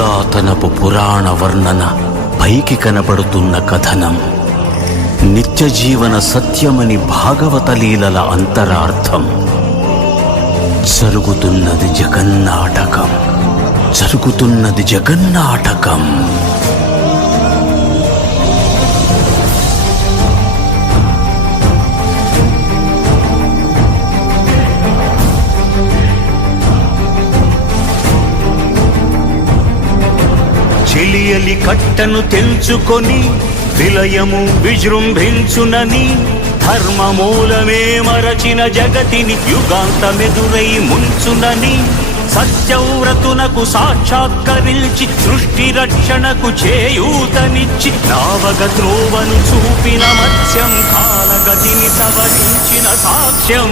పురాతనపు పురాణ వర్ణన, పైకి కనబడుతున్న కథనం, నిత్య జీవన సత్యమని భాగవత లీలల అంతరార్థం. జరుగుతున్నది జగన్నాటకం, జరుగుతున్నది జగన్నాటకం. చెలియలి కట్టను తెంచుకొని విలయము విజృంభించునని, ధర్మమూలమే మరచిన జగతిని యుగాంతమెదురై ముంచునని, సత్యవ్రతునకు సాక్షాత్కరించి సృష్టి రక్షణకు చేయూతనిచ్చి, నావగ త్రోవను చూపిన మత్స్యం, కాలగతిని సవరించిన సాక్ష్యం.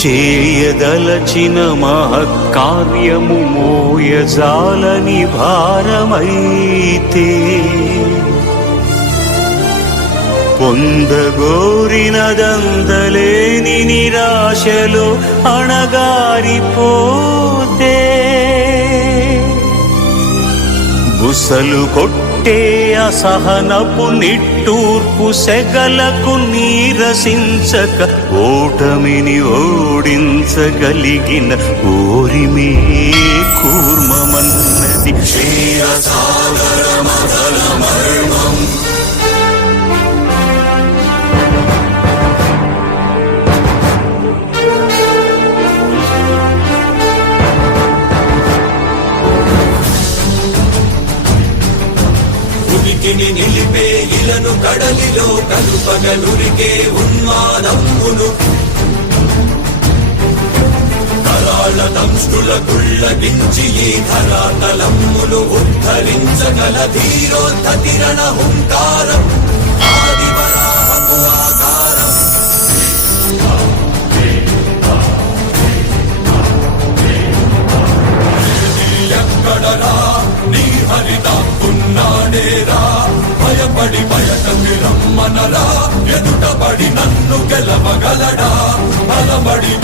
చేయదలచిన మహత్కార్యము మోయజాలని భారమైతే, పొందగోరినదందలేని నిరాశలో అణగారిపోతే, బుసలు కొట్టే అసహనపు నిట్టూర్పు సెగలకు నీరసించక, ఓటమిని ఓడించగలిగిన ఓరిమే కూర్మమన్నది క్షీరసాగర మదన మర్మం. నిలిపే ఇలను కడలిలో కలుపగలురికే ఉన్మాదమ్మును, కరాళ దంష్టుల కుళ్ళగించి ఈ ధరాతలమ్మును ఉద్ధరించగల ధీరోద్ధతిరణ హుంకారం, ఆదివరాహపు ఆకారం. ఎక్కడరా నీ హరితాపున్నాడేరా, భయపడి బయటకి రమ్మనరా, ఎదుటపడి నన్ను గెలవగలడా, బలపడి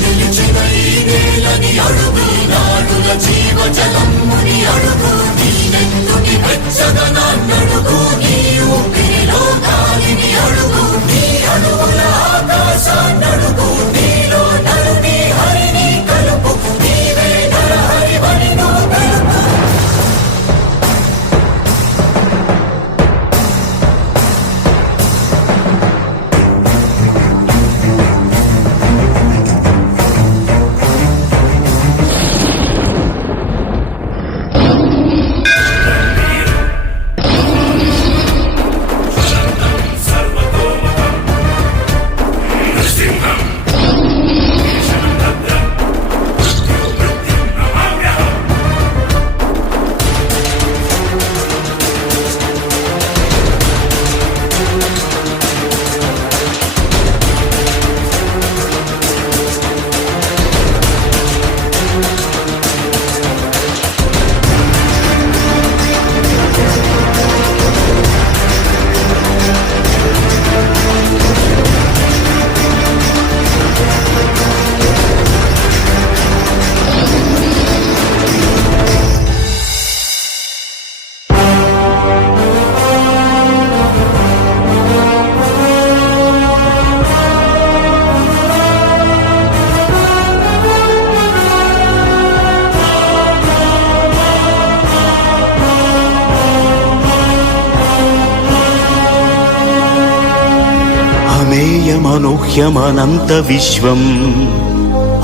నిలిచిన ఈ నేలని అడుగు, నాడుల జీవజలమ్ముని అడుగు, నీ నెత్తుని వెచ్చదనాన్నడుగు, నీ ఊపిరిలో గాలిని అడుగు, నీ అడుగుల ఆకాశాన్నడుగు, నీలో నడుని హరిని కలుపు, నీవే నరహరివని నువ్వు కలుపు. అమేయమనూహ్యమనంత విశ్వం,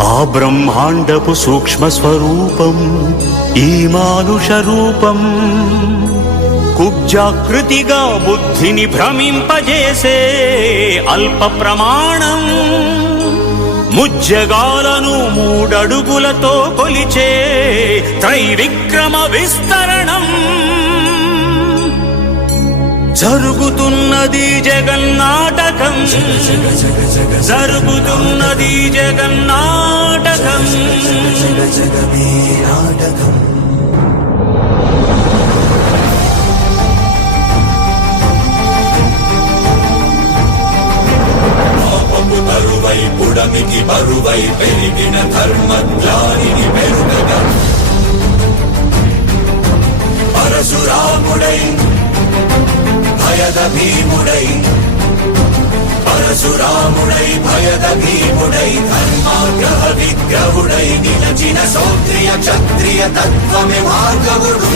ఆ బ్రహ్మాండపు సూక్ష్మ స్వరూపం, ఈ మానుష రూపం, కుబ్జాకృతిగా బుద్ధిని భ్రమింపజేసే అల్ప ప్రమాణం, ముజ్జగాలను మూడడుగులతో కొలిచే త్రైవిక్రమ విస్తరణం జరుగుతున్నది జగన్నాటకం జరుగుతున్నది జగన్నాటకం పాపము తరువై పుడమికి బరువై పెరిగిన ధర్మజ్ఞానిని పెరుగగా పరశురాముడై భయద భీముడై పరశురాముడై భయద భీముడై ధర్మాగ్రహ విగ్రహుడై నిలచిన సౌత్రియ క్షత్రియ తత్వమే భార్గవుడు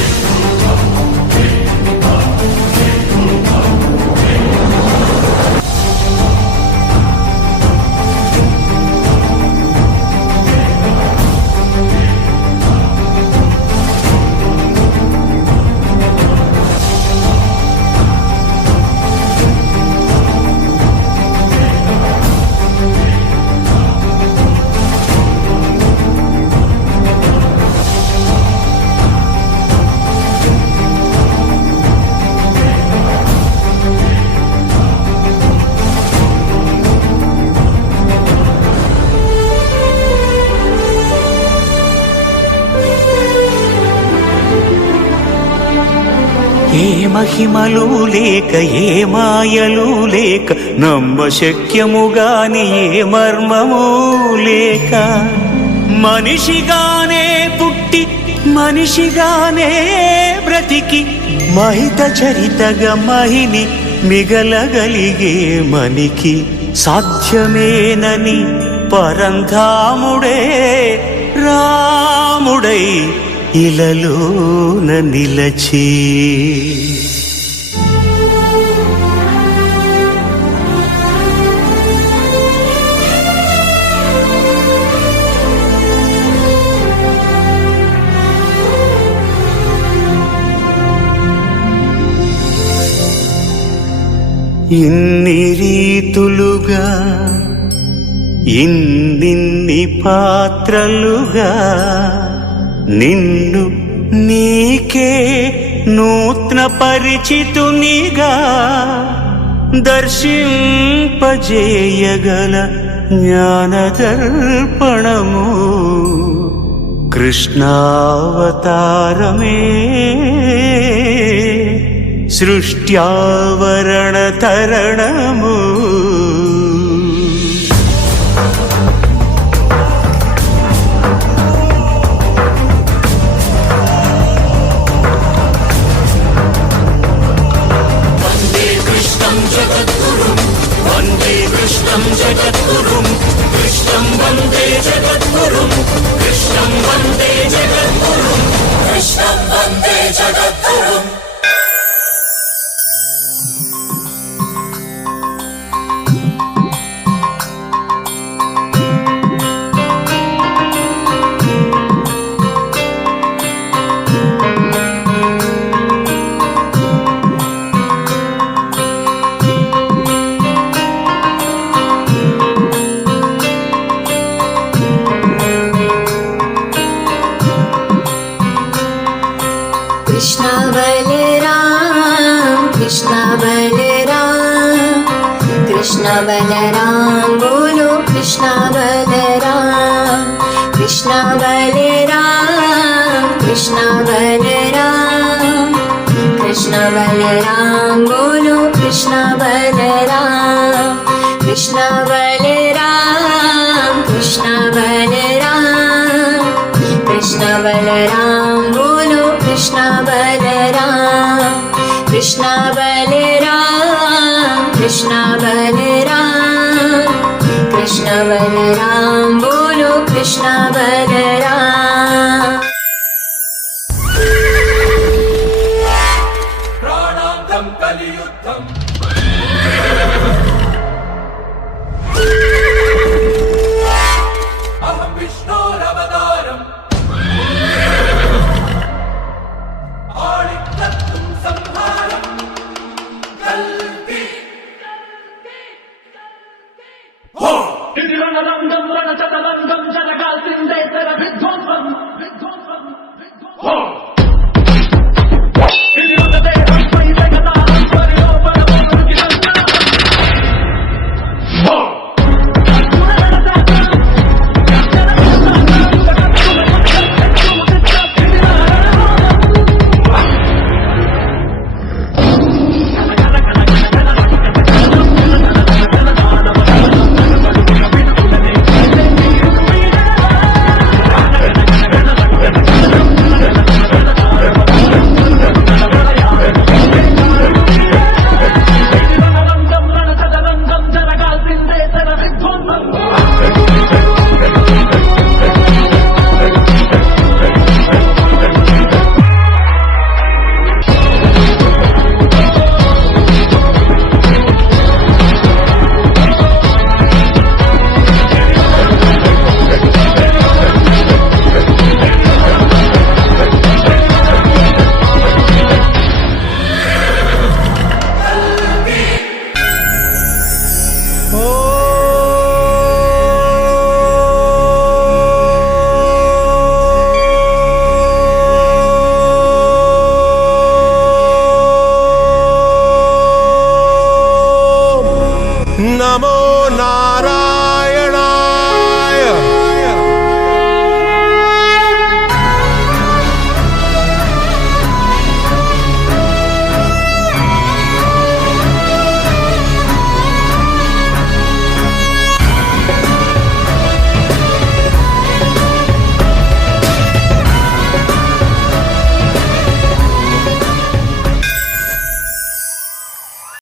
ఏ మహిమలు లేక ఏ మాయలు లేక నమ్మశక్యముగాని ఏ మర్మము లేక మనిషిగానే పుట్టి మనిషిగానే బ్రతికి మహిత చరితగా మహిని మిగలగలిగే మనికి సాధ్యమేనని పరంధాముడే రాముడై ఇలలోన నిలచి ఇన్ని రీతులుగా ఇన్నిన్ని పాత్రలుగా నిన్ను నీకే నూత్న పరిచితునిగా దర్శింపజేయగల జ్ఞానదర్పణము కృష్ణావతారమే సృష్ట్యావరణ తరణము జగద్గురుం కృష్ణం వందే జగద్గురుం కృష్ణం వందే జగద్గురుం కృష్ణం వందే జగద్గురుం कृष्ण बलराम बोलो कृष्ण बलराम कृष्ण बलराम कृष्ण बलराम कृष्ण बलराम बोलो कृष्ण बलराम कृष्ण बलराम कृष्ण बलराम कृष्ण बलराम बोलो कृष्ण बलराम कृष्ण बलराम कृष्ण बलराम कृष्ण बलराम बोलो कृष्ण बलराम प्राणांतम कलियुद्धम अहं विष्णोरवतारम् आदित्यं संहारम् कल्कि नारायण